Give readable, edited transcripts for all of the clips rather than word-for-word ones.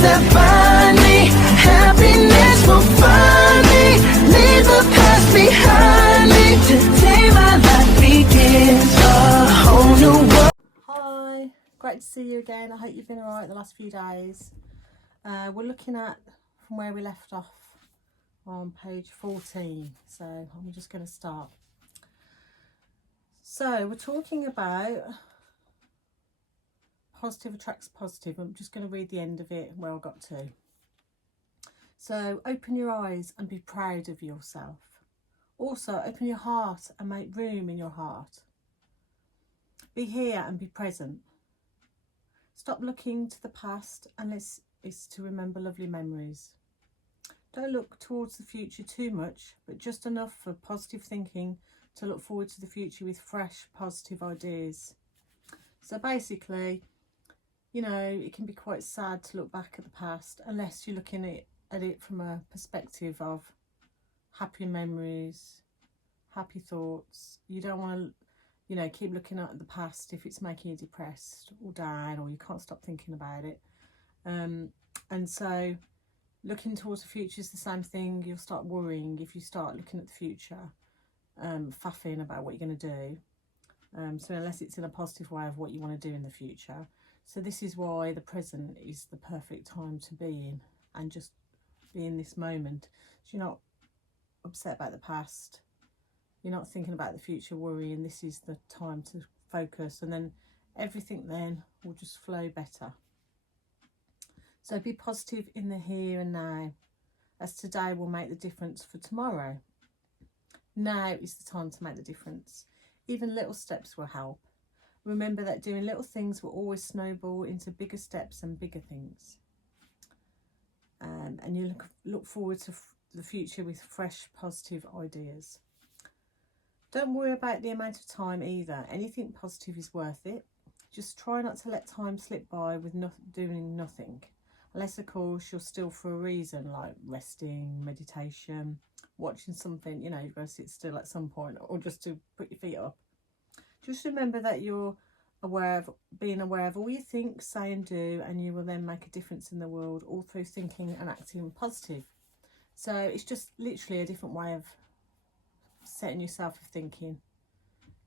chains that bind me. Happiness will find me. Leave the past behind me. Today my life begins a whole new world. Hi, great to see you again. I hope you've been alright the last few days. We're looking at from where we left off on page 14, so I'm just going to start. So we're talking about positive attracts positive. I'm just going to read the end of it where I got to. So open your eyes and be proud of yourself. Also open your heart and make room in your heart. Be here and be present. Stop looking to the past unless it's to remember lovely memories. Don't look towards the future too much, but just enough for positive thinking to look forward to the future with fresh, positive ideas. So basically, you know, it can be quite sad to look back at the past unless you're looking at it from a perspective of happy memories, happy thoughts. You don't want to, you know, keep looking at the past if it's making you depressed or down, or you can't stop thinking about it. And so looking towards the future is the same thing. You'll start worrying if you start looking at the future, faffing about what you're going to do. So unless it's in a positive way of what you want to do in the future. So this is why the present is the perfect time to be in and just be in this moment. So you're not upset about the past. You're not thinking about the future, worrying. This is the time to focus, and then everything then will just flow better. So be positive in the here and now, as today will make the difference for tomorrow. Now is the time to make the difference. Even little steps will help. Remember that doing little things will always snowball into bigger steps and bigger things. And you look forward to the future with fresh, positive ideas. Don't worry about the amount of time either. Anything positive is worth it. Just try not to let time slip by with doing nothing. Unless, of course, you're still for a reason, like resting, meditation, watching something. You know, you've got to sit still at some point, or just to put your feet up. Just remember that you're being aware of all you think, say and do, and you will then make a difference in the world, all through thinking and acting positive. So it's just literally a different way of setting yourself of thinking.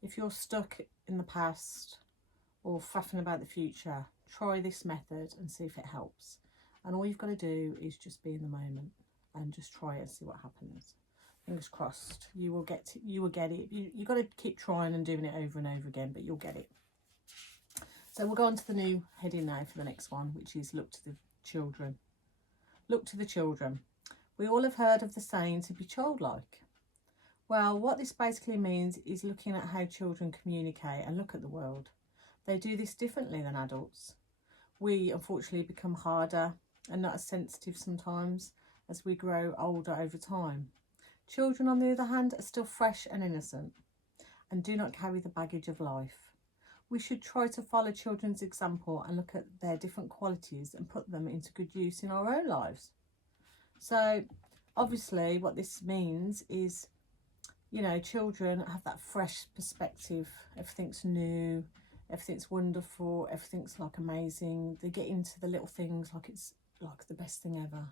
If you're stuck in the past or faffing about the future, try this method and see if it helps. And all you've got to do is just be in the moment and just try it and see what happens. Fingers crossed, you will get it. You've got to keep trying and doing it over and over again, but you'll get it. So we'll go on to the new heading now for the next one, which is look to the children. Look to the children. We all have heard of the saying to be childlike. Well, what this basically means is looking at how children communicate and look at the world. They do this differently than adults. We unfortunately become harder and not as sensitive sometimes as we grow older over time. Children, on the other hand, are still fresh and innocent and do not carry the baggage of life. We should try to follow children's example and look at their different qualities and put them into good use in our own lives. So obviously what this means is, you know, children have that fresh perspective. Everything's new, everything's wonderful, everything's like amazing. They get into the little things like it's like the best thing ever.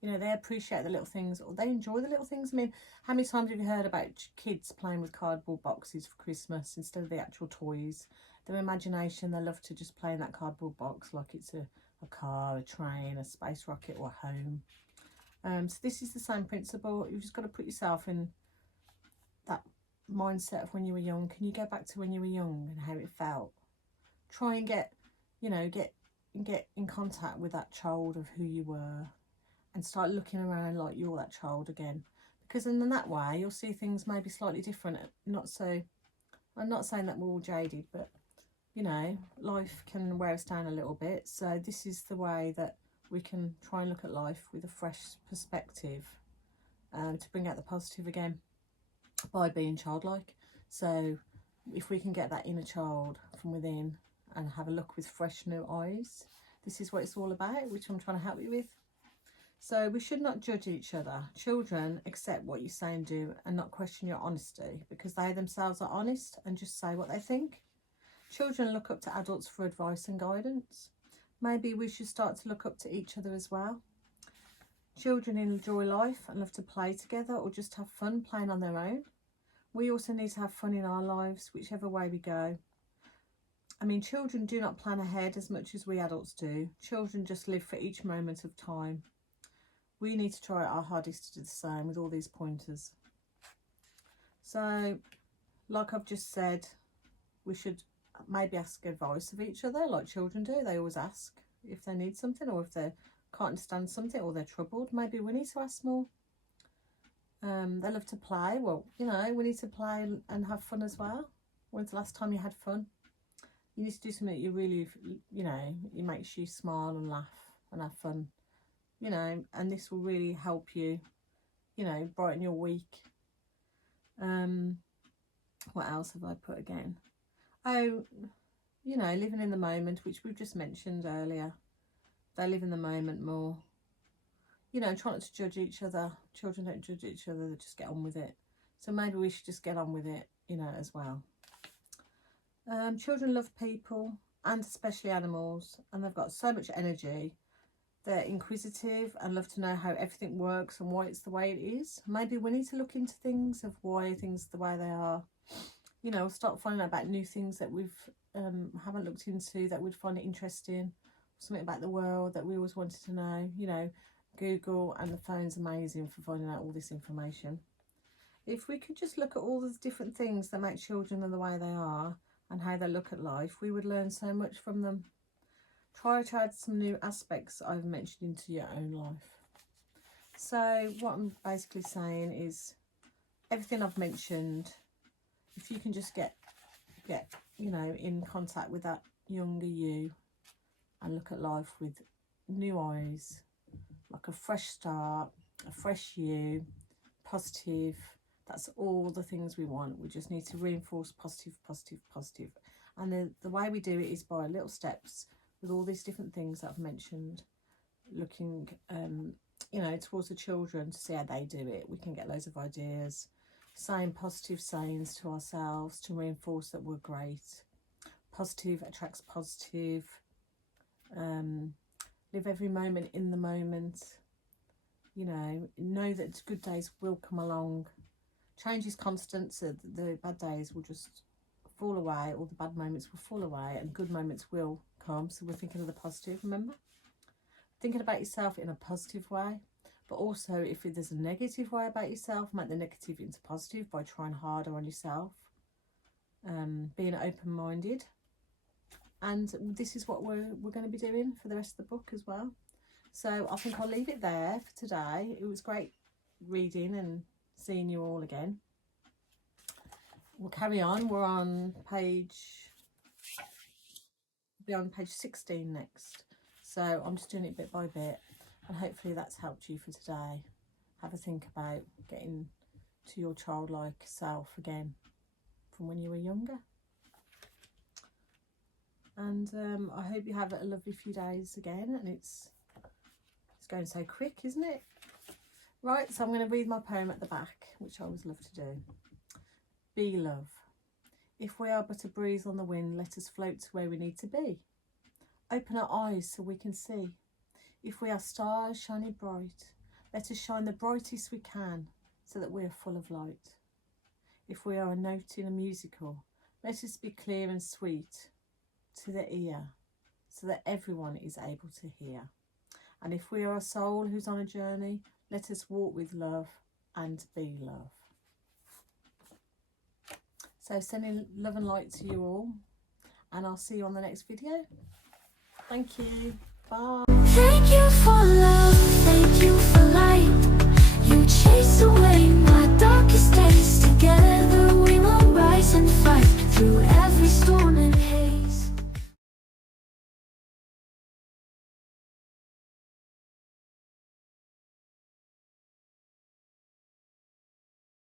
You know, they appreciate the little things, or they enjoy the little things. I mean, how many times have you heard about kids playing with cardboard boxes for Christmas instead of the actual toys? Their imagination, they love to just play in that cardboard box like it's a car, a train, a space rocket, or a home. So this is the same principle. You've just got to put yourself in that mindset of when you were young. Can you go back to when you were young and how it felt? Try and get in contact with that child of who you were, and start looking around like you're that child again, because in that way you'll see things maybe slightly different. I'm not saying that we're all jaded, but you know, life can wear us down a little bit. So this is the way that we can try and look at life with a fresh perspective, to bring out the positive again by being childlike. So if we can get that inner child from within and have a look with fresh new eyes, this is what it's all about, which I'm trying to help you with. So we should not judge each other. Children accept what you say and do and not question your honesty, because they themselves are honest and just say what they think. Children look up to adults for advice and guidance. Maybe we should start to look up to each other as well. Children enjoy life and love to play together or just have fun playing on their own. We also need to have fun in our lives, whichever way we go. I mean, children do not plan ahead as much as we adults do. Children just live for each moment of time. We need to try our hardest to do the same with all these pointers. So, like I've just said, we should maybe ask advice of each other like children do. They always ask if they need something, or if they can't understand something, or they're troubled. Maybe we need to ask more. They love to play. Well, you know, we need to play and have fun as well. When's the last time you had fun? You need to do something that you really, you know, it makes you smile and laugh and have fun, you know, and this will really help you, you know, brighten your week. What else have I put again? Oh, you know, living in the moment, which we've just mentioned earlier. They live in the moment more. You know, try not to judge each other. Children don't judge each other, they just get on with it. So maybe we should just get on with it, you know, as well. Children love people, and especially animals, and they've got so much energy. They're inquisitive and love to know how everything works and why it's the way it is. Maybe we need to look into things of why things are the way they are. You know, start finding out about new things that we've haven't looked into, that we'd find it interesting. Something about the world that we always wanted to know. You know, Google and the phone's amazing for finding out all this information. If we could just look at all the different things that make children the way they are and how they look at life, we would learn so much from them. Try to add some new aspects I've mentioned into your own life. So what I'm basically saying is, everything I've mentioned, if you can just get you know, in contact with that younger you and look at life with new eyes, like a fresh start, a fresh you, positive. That's all the things we want. We just need to reinforce positive, positive, positive. And the way we do it is by little steps with all these different things that I've mentioned, looking, you know, towards the children to see how they do it. We can get loads of ideas, saying positive sayings to ourselves to reinforce that we're great. Positive attracts positive. Live every moment in the moment. You know that good days will come along. Change is constant, so the bad days will just fall away, or the bad moments will fall away, and good moments will come. So we're thinking of the positive, remember? Thinking about yourself in a positive way, but also if there's a negative way about yourself, make the negative into positive by trying harder on yourself, being open-minded. And this is what we're going to be doing for the rest of the book as well. So I think I'll leave it there for today. It was great reading and seeing you all again. We'll carry on. We're on page 16 next. So I'm just doing it bit by bit, and hopefully that's helped you for today. Have a think about getting to your childlike self again from when you were younger. And I hope you have a lovely few days again, and it's going so quick, isn't it? Right, so I'm going to read my poem at the back, which I always love to do. Be love. If we are but a breeze on the wind, let us float to where we need to be. Open our eyes so we can see. If we are stars shining bright, let us shine the brightest we can, so that we are full of light. If we are a note in a musical, let us be clear and sweet to the ear, so that everyone is able to hear. And if we are a soul who's on a journey, let us walk with love and be love. So sending love and light to you all, and I'll see you on the next video. Thank you. Bye.